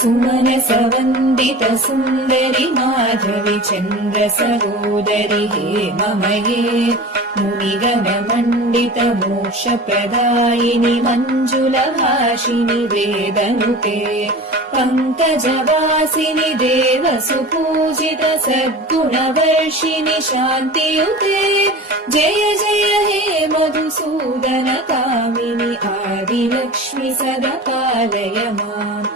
सुमनसवन्दित सुन्दरि माधवि चन्द्र सरोदरि हेममये मुनिगणमण्डित मोक्षप्रदायिनि मञ्जुलभाषिनि वेदनुते पङ्कजवासिनि देवसुपूजित सद्गुणवर्षिणि शान्तियुते जय जय हे मधुसूदन कामिनि आदिलक्ष्मि सदा पालय माम्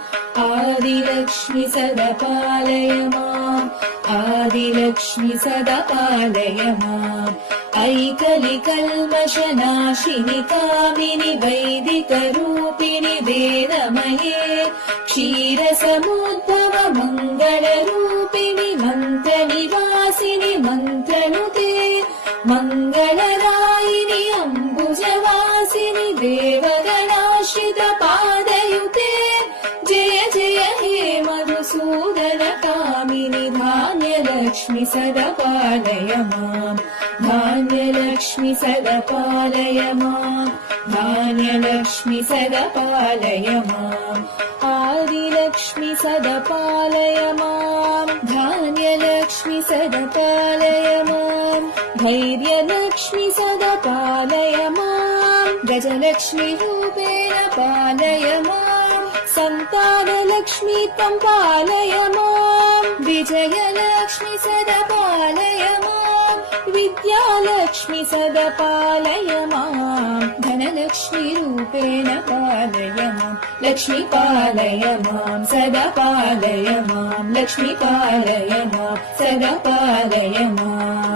आदिलक्ष्मि सदा पालय माम् आदिलक्ष्मि सदा पालय माम् ऐकलिकल्मषनाशिनि कामिनि वैदिकरूपिणि वेदमये क्षीरसमुद्भव मङ्गलरूपिणि मन्त्रनिवासिनि मन्त्रनुते मङ्गलदायिनि अम्बुजवासिनि देवगणाश्रित पादयुते जय जय हे मधुसूदन कामिनि धान्यलक्ष्मि सदा पालय माम् धान्यलक्ष्मि सदा पालय माम् धान्यलक्ष्मि सदा पालय माम् आदिलक्ष्मि सदा पालय माम् धान्यलक्ष्मि सदा पालय माम् धैर्यलक्ष्मि सदा पालय माम् गजलक्ष्मि रूपेण पालय माम् सन्तानलक्ष्मी त्वं पालय माम् विजयलक्ष्मि सदा पालय माम् विद्यालक्ष्मि सदा पालय माम् धनलक्ष्मी रूपेण पालय माम् लक्ष्मी पालय माम् सदा पालय माम् लक्ष्मी पालय माम् सदा पालय माम्